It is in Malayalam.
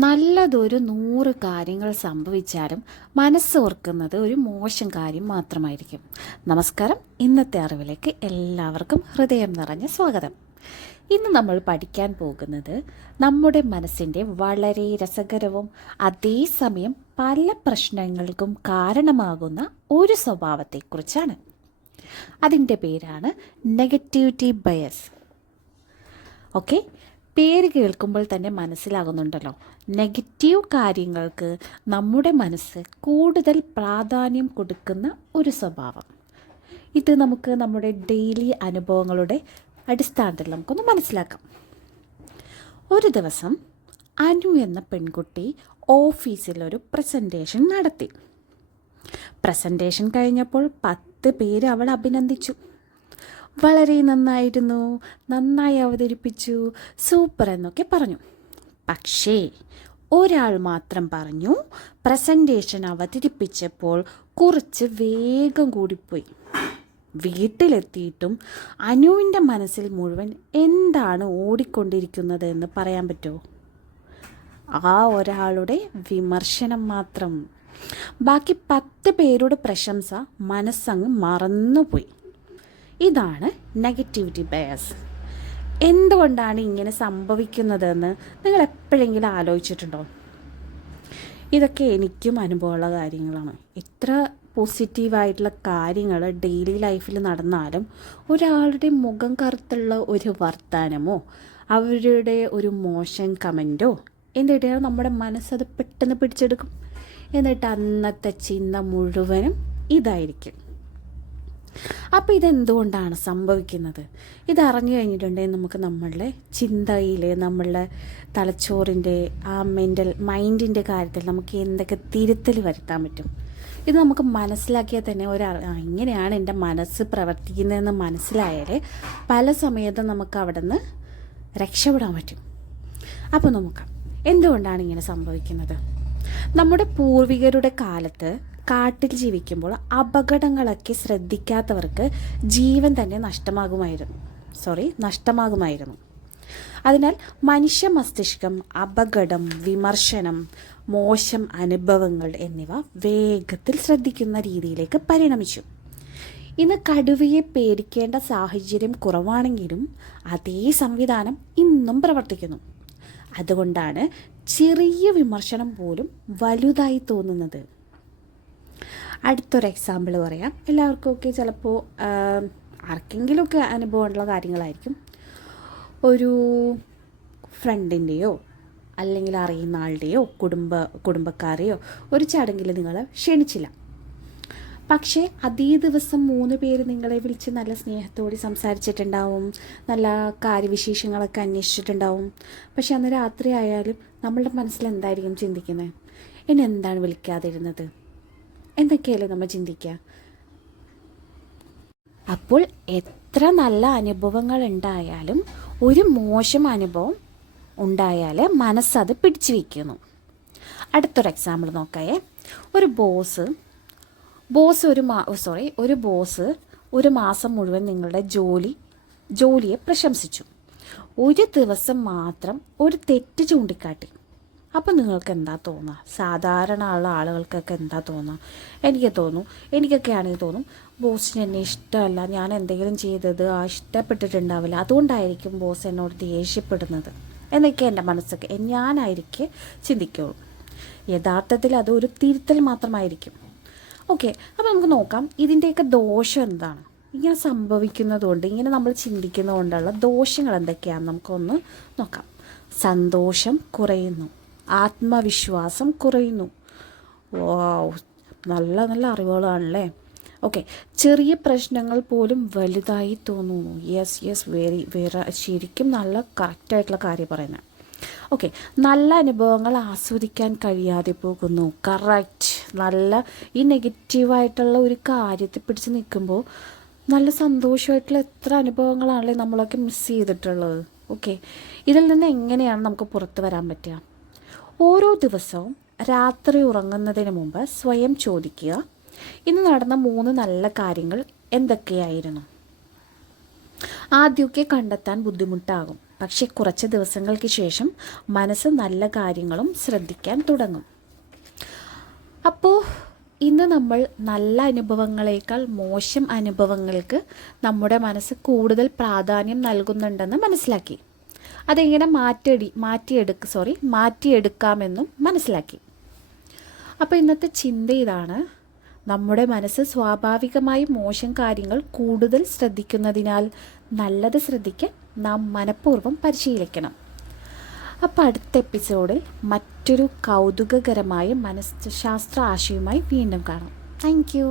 നല്ലതൊരു 100 കാര്യങ്ങൾ സംഭവിച്ചാലും മനസ്സോർക്കുന്നത് ഒരു മോശം കാര്യം മാത്രമായിരിക്കും. നമസ്കാരം. ഇന്നത്തെ അറിവിലേക്ക് എല്ലാവർക്കും ഹൃദയം നിറഞ്ഞ സ്വാഗതം. ഇന്ന് നമ്മൾ പഠിക്കാൻ പോകുന്നത് നമ്മുടെ മനസ്സിൻ്റെ വളരെ രസകരവും അതേസമയം പല പ്രശ്നങ്ങൾക്കും കാരണമാകുന്ന ഒരു സ്വഭാവത്തെക്കുറിച്ചാണ്. അതിൻ്റെ പേരാണ് നെഗറ്റിവിറ്റി ബയസ്. ഓക്കെ, പേര് കേൾക്കുമ്പോൾ തന്നെ മനസ്സിലാകുന്നുണ്ടല്ലോ, നെഗറ്റീവ് കാര്യങ്ങൾക്ക് നമ്മുടെ മനസ്സ് കൂടുതൽ പ്രാധാന്യം കൊടുക്കുന്ന ഒരു സ്വഭാവം. ഇത് നമുക്ക് നമ്മുടെ ഡെയിലി അനുഭവങ്ങളുടെ അടിസ്ഥാനത്തിൽ നമുക്കൊന്ന് മനസ്സിലാക്കാം. ഒരു ദിവസം അനു എന്ന പെൺകുട്ടി ഓഫീസിലൊരു പ്രസൻറ്റേഷൻ നടത്തി. പ്രസൻറ്റേഷൻ കഴിഞ്ഞപ്പോൾ 10 പേര് അവളെ അഭിനന്ദിച്ചു. വളരെ നന്നായിരുന്നു, നന്നായി അവതരിപ്പിച്ചു, സൂപ്പർ എന്നൊക്കെ പറഞ്ഞു. പക്ഷേ ഒരാൾ മാത്രം പറഞ്ഞു, പ്രസൻറ്റേഷൻ അവതരിപ്പിച്ചപ്പോൾ കുറച്ച് വേഗം കൂടിപ്പോയി. വീട്ടിലെത്തിയിട്ടും അനുവിൻ്റെ മനസ്സിൽ മുഴുവൻ എന്താണ് ഓടിക്കൊണ്ടിരിക്കുന്നത് എന്ന് പറയാൻ പറ്റുമോ? ആ ഒരാളുടെ വിമർശനം മാത്രം. ബാക്കി 10 പേരുടെ പ്രശംസ മനസ്സങ്ങ് മറന്നുപോയി. ഇതാണ് നെഗറ്റിവിറ്റി ബയസ്. എന്തുകൊണ്ടാണ് ഇങ്ങനെ സംഭവിക്കുന്നതെന്ന് നിങ്ങൾ എപ്പോഴെങ്കിലും ആലോചിച്ചിട്ടുണ്ടോ? ഇതൊക്കെ എനിക്കും അനുഭവമുള്ള കാര്യങ്ങളാണ്. എത്ര പോസിറ്റീവായിട്ടുള്ള കാര്യങ്ങൾ ഡെയിലി ലൈഫിൽ നടന്നാലും ഒരാളുടെ മുഖം കറുത്തുള്ള ഒരു വർത്തമാനമോ അവരുടെ ഒരു മോശം കമൻറ്റോ എന്നിട്ട് നമ്മുടെ മനസ്സത് പെട്ടെന്ന് പിടിച്ചെടുക്കും. എന്നിട്ട് അന്നത്തെ ചിന്ത മുഴുവനും ഇതായിരിക്കും. അപ്പോൾ ഇതെന്തുകൊണ്ടാണ് സംഭവിക്കുന്നത്? ഇതറിഞ്ഞു കഴിഞ്ഞിട്ടുണ്ടെങ്കിൽ നമുക്ക് നമ്മളുടെ ചിന്തയിൽ, നമ്മളുടെ തലച്ചോറിൻ്റെ ആ മൈൻഡിൻ്റെ കാര്യത്തിൽ നമുക്ക് എന്തൊക്കെ തിരുത്തൽ വരുത്താൻ പറ്റും. ഇത് നമുക്ക് മനസ്സിലാക്കിയാൽ തന്നെ ഇങ്ങനെയാണ് എൻ്റെ മനസ്സ് പ്രവർത്തിക്കുന്നതെന്ന് മനസ്സിലായാൽ പല സമയത്തും നമുക്ക് അവിടെ നിന്ന് രക്ഷപ്പെടാൻ പറ്റും. അപ്പോൾ നമുക്ക് എന്തുകൊണ്ടാണ് ഇങ്ങനെ സംഭവിക്കുന്നത്? നമ്മുടെ പൂർവികരുടെ കാലത്ത് കാട്ടിൽ ജീവിക്കുമ്പോൾ അപകടങ്ങളൊക്കെ ശ്രദ്ധിക്കാത്തവർക്ക് ജീവൻ തന്നെ നഷ്ടമാകുമായിരുന്നു. അതിനാൽ മനുഷ്യ മസ്തിഷ്കം അപകടം, വിമർശനം, മോശം അനുഭവങ്ങൾ എന്നിവ വേഗത്തിൽ ശ്രദ്ധിക്കുന്ന രീതിയിലേക്ക് പരിണമിച്ചു. ഇന്ന് കടുവയെ പേടിക്കേണ്ട സാഹചര്യം കുറവാണെങ്കിലും അതേ സംവിധാനം ഇന്നും പ്രവർത്തിക്കുന്നു. അതുകൊണ്ടാണ് ചെറിയ വിമർശനം പോലും വലുതായി തോന്നുന്നത്. അടുത്തൊരു എക്സാമ്പിൾ പറയാം. എല്ലാവർക്കും ചിലപ്പോൾ ആർക്കെങ്കിലുമൊക്കെ അനുഭവമുള്ള കാര്യങ്ങളായിരിക്കും. ഒരു ഫ്രണ്ടിൻ്റെയോ അല്ലെങ്കിൽ അറിയുന്ന ആളുടെയോ കുടുംബക്കാരെയോ ഒരു ചടങ്ങിൽ നിങ്ങൾ ക്ഷണിച്ചില്ല. പക്ഷേ അതേ ദിവസം 3 പേര് നിങ്ങളെ വിളിച്ച് നല്ല സ്നേഹത്തോടെ സംസാരിച്ചിട്ടുണ്ടാവും, നല്ല കാര്യവിശേഷങ്ങളൊക്കെ അന്വേഷിച്ചിട്ടുണ്ടാവും. പക്ഷെ അന്ന് രാത്രി ആയാലും നമ്മളുടെ മനസ്സിൽ എന്തായിരിക്കും ചിന്തിക്കുന്നത്? എന്നെ എന്താണ് വിളിക്കാതിരുന്നത് എന്തൊക്കെയല്ലേ നമ്മൾ ചിന്തിക്കുക. അപ്പോൾ എത്ര നല്ല അനുഭവങ്ങൾ ഉണ്ടായാലും ഒരു മോശം അനുഭവം ഉണ്ടായാൽ മനസ്സത് പിടിച്ചു വയ്ക്കുന്നു. അടുത്തൊരു എക്സാമ്പിൾ നോക്കായേ. ഒരു ബോസ് ഒരു മാസം മുഴുവൻ നിങ്ങളുടെ ജോലിയെ പ്രശംസിച്ചു. ഒരു ദിവസം മാത്രം ഒരു തെറ്റ് ചൂണ്ടിക്കാട്ടി. അപ്പം നിങ്ങൾക്ക് എന്താ തോന്നുക? സാധാരണ ആളുകൾക്കൊക്കെ എന്താ തോന്നുക? എനിക്കൊക്കെ ആണെങ്കിൽ തോന്നും, ബോസിന് എന്നെ ഇഷ്ടമല്ല, ഞാൻ എന്തെങ്കിലും ചെയ്തത് ഇഷ്ടപ്പെട്ടിട്ടുണ്ടാവില്ല, അതുകൊണ്ടായിരിക്കും ബോസ് എന്നോട് ദേഷ്യപ്പെടുന്നത് എന്നൊക്കെ എൻ്റെ മനസ്സൊക്കെ ഞാനായിരിക്കും ചിന്തിക്കുള്ളൂ. യഥാർത്ഥത്തിൽ അത് ഒരു തിരുത്തൽ മാത്രമായിരിക്കും. ഓക്കെ, അപ്പോൾ നമുക്ക് നോക്കാം ഇതിൻ്റെയൊക്കെ ദോഷം എന്താണ്. ഇങ്ങനെ സംഭവിക്കുന്നതുകൊണ്ട്, ഇങ്ങനെ നമ്മൾ ചിന്തിക്കുന്നതുകൊണ്ടുള്ള ദോഷങ്ങൾ എന്തൊക്കെയാണെന്ന് നമുക്കൊന്ന് നോക്കാം. സന്തോഷം കുറയുന്നു, ആത്മവിശ്വാസം കുറയുന്നു. നല്ല നല്ല അറിവുകളാണല്ലേ. ഓക്കെ, ചെറിയ പ്രശ്നങ്ങൾ പോലും വലുതായി തോന്നുന്നു. ശരിക്കും നല്ല കറക്റ്റായിട്ടുള്ള കാര്യം പറയുന്നത്. ഓക്കെ, നല്ല അനുഭവങ്ങൾ ആസ്വദിക്കാൻ കഴിയാതെ പോകുന്നു. കറക്റ്റ്. ഈ നെഗറ്റീവായിട്ടുള്ള ഒരു കാര്യത്തെ പിടിച്ച് നിൽക്കുമ്പോൾ നല്ല സന്തോഷമായിട്ടുള്ള എത്ര അനുഭവങ്ങളാണല്ലേ നമ്മളൊക്കെ മിസ് ചെയ്തിട്ടുള്ളത്. ഓക്കെ, ഇതിൽ നിന്ന് എങ്ങനെയാണ് നമുക്ക് പുറത്ത് വരാൻ പറ്റുക? ഓരോ ദിവസവും രാത്രി ഉറങ്ങുന്നതിന് മുമ്പ് സ്വയം ചോദിക്കുക, ഇന്ന് നടന്ന 3 നല്ല കാര്യങ്ങൾ എന്തൊക്കെയായിരുന്നു? ആദ്യമൊക്കെ കണ്ടെത്താൻ ബുദ്ധിമുട്ടാകും, പക്ഷേ കുറച്ച് ദിവസങ്ങൾക്ക് ശേഷം മനസ്സ് നല്ല കാര്യങ്ങളും ശ്രദ്ധിക്കാൻ തുടങ്ങും. അപ്പോൾ ഇന്ന് നമ്മൾ നല്ല അനുഭവങ്ങളേക്കാൾ മോശം അനുഭവങ്ങൾക്ക് നമ്മുടെ മനസ്സ് കൂടുതൽ പ്രാധാന്യം നൽകുന്നുണ്ടെന്ന് മനസ്സിലാക്കി. അതെങ്ങനെ മാറ്റിയെടുക്കാമെന്നും മനസ്സിലാക്കി. അപ്പോൾ ഇന്നത്തെ ചിന്ത ഇതാണ്: നമ്മുടെ മനസ്സ് സ്വാഭാവികമായി മോശം കാര്യങ്ങൾ കൂടുതൽ ശ്രദ്ധിക്കുന്നതിനാൽ നല്ലത് ശ്രദ്ധിക്കാൻ നാം മനഃപൂർവ്വം പരിശീലിക്കണം. അപ്പോൾ അടുത്ത എപ്പിസോഡിൽ മറ്റൊരു കൗതുകകരമായ മനഃശാസ്ത്ര ആശയവുമായി വീണ്ടും കാണാം. Thank you.